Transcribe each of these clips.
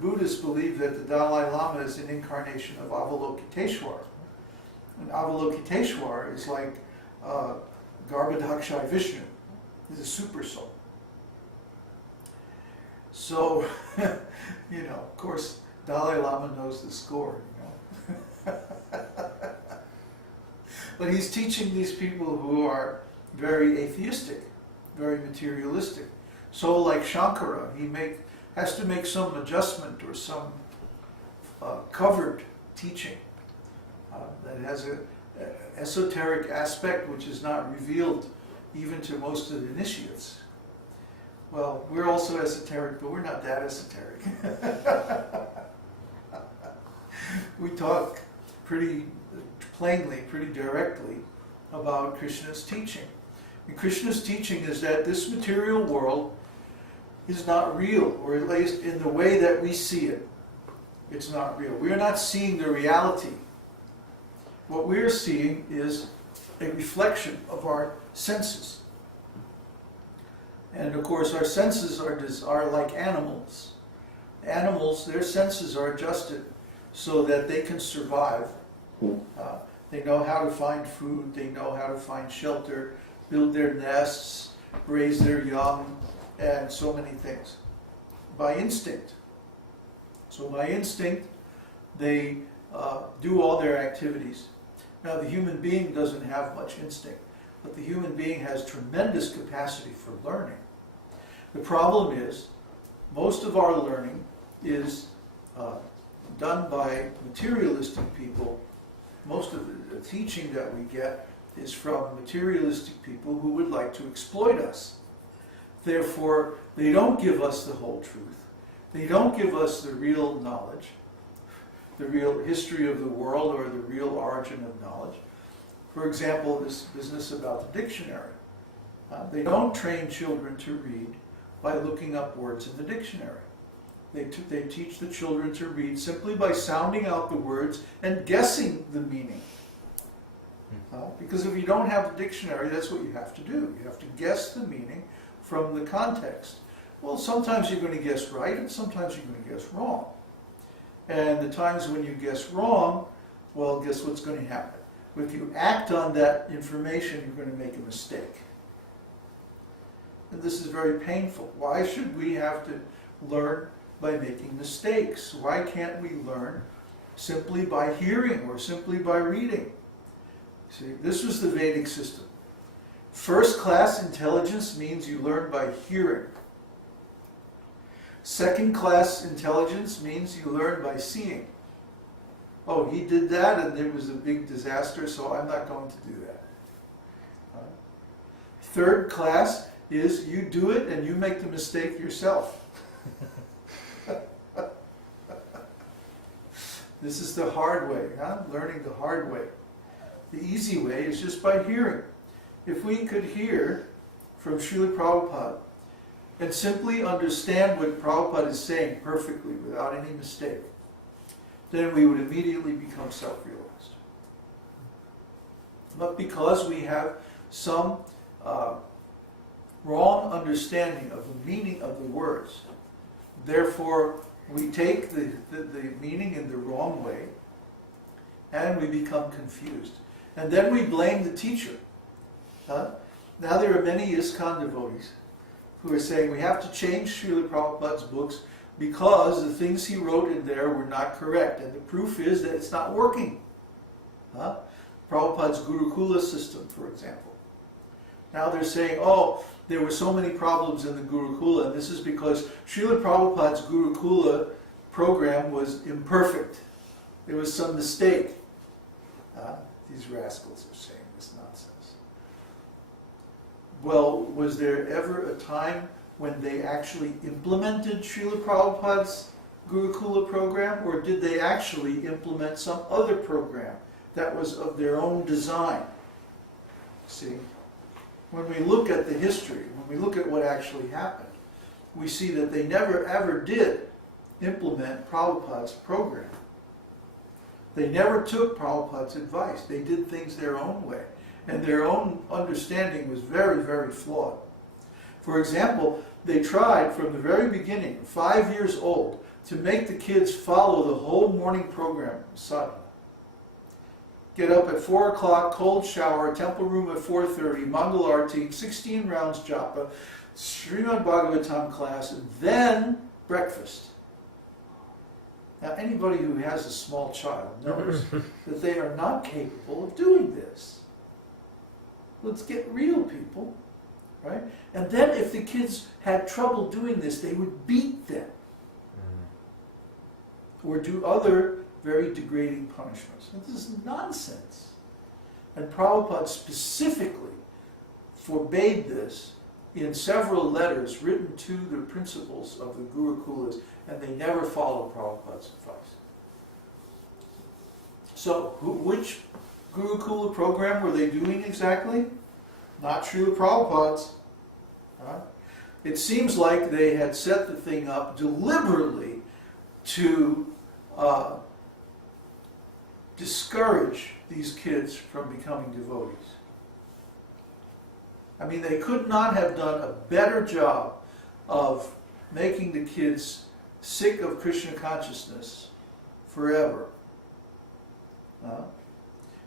Buddhists believe that the Dalai Lama is an incarnation of Avalokiteshvara. And Avalokiteshvara is like Garbhodakshai Vishnu, is a super soul. So, of course, Dalai Lama knows the score, But he's teaching these people who are very atheistic, very materialistic. So like Shankara, he has to make some adjustment or some covered teaching that has an esoteric aspect which is not revealed even to most of the initiates. Well, we're also esoteric, but we're not that esoteric. We talk pretty plainly, pretty directly about Krishna's teaching. And Krishna's teaching is that this material world is not real, or at least in the way that we see it, it's not real. We're not seeing the reality. What we're seeing is a reflection of our senses. And of course, our senses are like animals. Animals, their senses are adjusted so that they can survive. They know how to find food, they know how to find shelter, build their nests, raise their young, and so many things. By instinct. So by instinct, they do all their activities. Now the human being doesn't have much instinct, but the human being has tremendous capacity for learning. The problem is, most of our learning is done by materialistic people. Most of the teaching that we get is from materialistic people who would like to exploit us. Therefore, they don't give us the whole truth. They don't give us the real knowledge, the real history of the world, or the real origin of knowledge. For example, this business about the dictionary. They don't train children to read by looking up words in the dictionary. They teach the children to read simply by sounding out the words and guessing the meaning. Because if you don't have the dictionary, that's what you have to do. You have to guess the meaning from the context. Well, sometimes you're going to guess right, and sometimes you're going to guess wrong. And the times when you guess wrong, well, guess what's going to happen? If you act on that information, you're going to make a mistake. And this is very painful. Why should we have to learn by making mistakes? Why can't we learn simply by hearing or simply by reading? See, this was the Vedic system. First class intelligence means you learn by hearing. Second class intelligence means you learn by seeing. Oh, he did that and it was a big disaster, so I'm not going to do that. Third class is you do it and you make the mistake yourself. This is the hard way, learning the hard way. The easy way is just by hearing. If we could hear from Srila Prabhupada and simply understand what Prabhupada is saying perfectly without any mistake, then we would immediately become self-realized. But because we have some wrong understanding of the meaning of the words, therefore we take the meaning in the wrong way and we become confused. And then we blame the teacher. Now there are many ISKCON devotees who are saying we have to change Srila Prabhupada's books because the things he wrote in there were not correct. And the proof is that it's not working. Prabhupada's Gurukula system, for example. Now they're saying, oh, there were so many problems in the Gurukula, and this is because Srila Prabhupada's Gurukula program was imperfect. There was some mistake. These rascals are saying this nonsense. Well, was there ever a time when they actually implemented Srila Prabhupada's Gurukula program, or did they actually implement some other program that was of their own design? See? When we look at the history, when we look at what actually happened, we see that they never ever did implement Prabhupada's program. They never took Prabhupada's advice. They did things their own way. And their own understanding was very, very flawed. For example, they tried from the very beginning, 5 years old, to make the kids follow the whole morning program, sadhana. Get up at 4 o'clock, cold shower, temple room at 4:30, Mangal Arti, 16 rounds japa, Śrīmad-Bhāgavatam class, and then breakfast. Now, anybody who has a small child knows that they are not capable of doing this. Let's get real, people, right? And then if the kids had trouble doing this, they would beat them or do other very degrading punishments. And this is nonsense. And Prabhupada specifically forbade this in several letters written to the principals of the Gurukulas, and they never followed Prabhupada's advice. So, which Gurukula program were they doing exactly? Not Srila Prabhupada's. It seems like they had set the thing up deliberately to discourage these kids from becoming devotees. I mean, they could not have done a better job of making the kids sick of Krishna consciousness forever.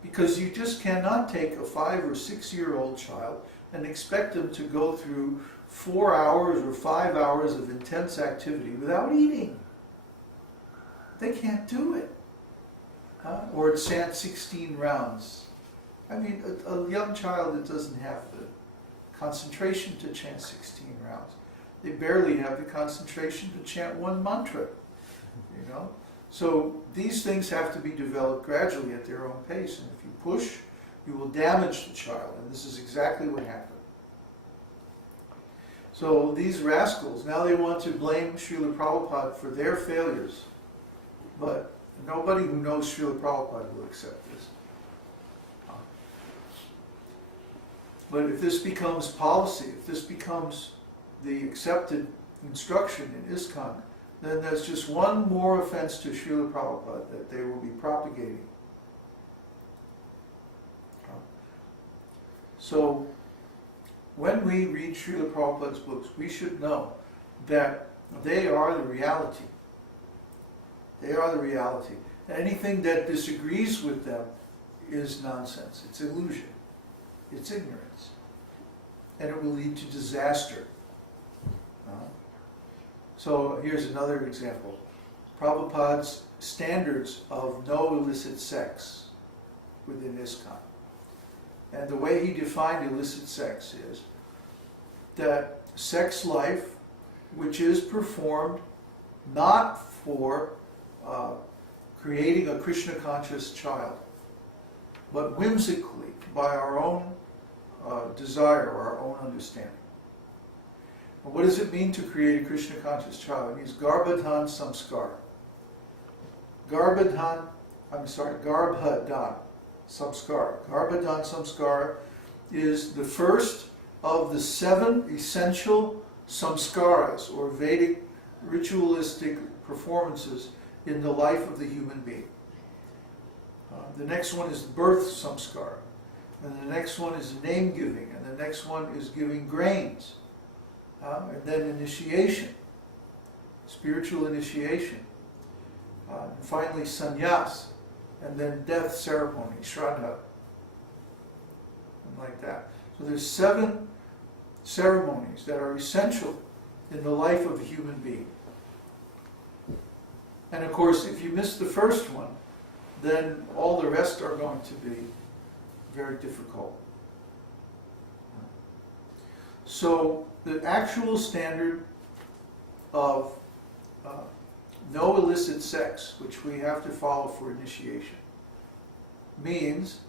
Because you just cannot take a 5 or 6 year old child and expect them to go through 4 hours or 5 hours of intense activity without eating. They can't do it. Or chant 16 rounds. I mean, a young child that doesn't have the concentration to chant 16 rounds. They barely have the concentration to chant one mantra, you know. So these things have to be developed gradually at their own pace, and if you push, you will damage the child, and this is exactly what happened. So these rascals, now they want to blame Srila Prabhupada for their failures, but nobody who knows Srila Prabhupada will accept this. But if this becomes policy, if this becomes the accepted instruction in ISKCON, then there's just one more offense to Srila Prabhupada that they will be propagating. So, when we read Srila Prabhupada's books, we should know that they are the reality. They are the reality. Anything that disagrees with them is nonsense. It's illusion. It's ignorance. And it will lead to disaster. So here's another example. Prabhupada's standards of no illicit sex within ISKCON. And the way he defined illicit sex is that sex life which is performed not for creating a Krishna conscious child, but whimsically by our own desire or our own understanding. And what does it mean to create a Krishna conscious child? It means garbhadhan samskara. Garbhadhan samskara. Garbhadhan samskara is the first of the 7 essential samskaras, or Vedic ritualistic performances in the life of the human being. The next one is birth samskara, and the next one is name giving, and the next one is giving grains, and then initiation, spiritual initiation, and finally sannyas, and then death ceremony, shraddha, and like that. So there's 7 ceremonies that are essential in the life of a human being. And of course, if you miss the first one, then all the rest are going to be very difficult. So the actual standard of no illicit sex, which we have to follow for initiation, means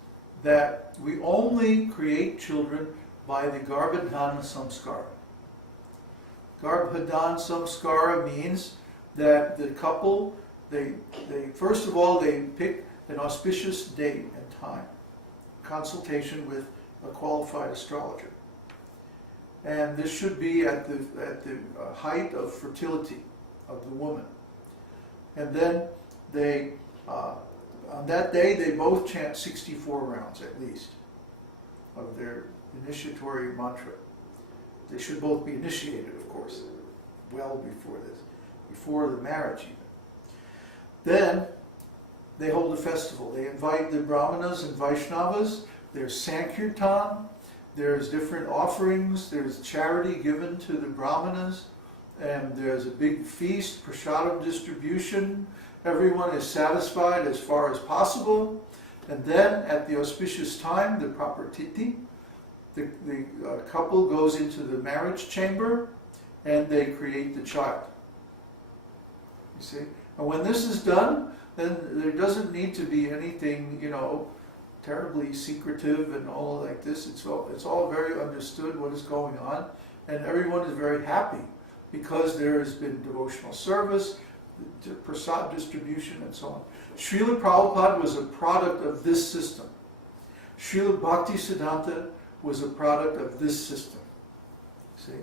that we only create children by the Garbhadhana Samskara. Garbhadhana Samskara means that the couple, they first of all, they pick an auspicious date and time, consultation with a qualified astrologer. And this should be at the height of fertility of the woman. And then they, on that day, they both chant 64 rounds at least of their initiatory mantra. They should both be initiated, of course, well before this. before the marriage even. Then they hold a festival. They invite the Brahmanas and Vaishnavas. There's Sankirtan. There's different offerings. There's charity given to the Brahmanas. And there's a big feast, prasadam distribution. Everyone is satisfied as far as possible. And then at the auspicious time, the proper tithi, the couple goes into the marriage chamber and they create the child. You see? And when this is done, then there doesn't need to be anything, terribly secretive and all like this. It's all very understood what is going on, and everyone is very happy because there has been devotional service, prasad distribution, and so on. Srila Prabhupada was a product of this system. Srila Bhakti Siddhanta was a product of this system. See?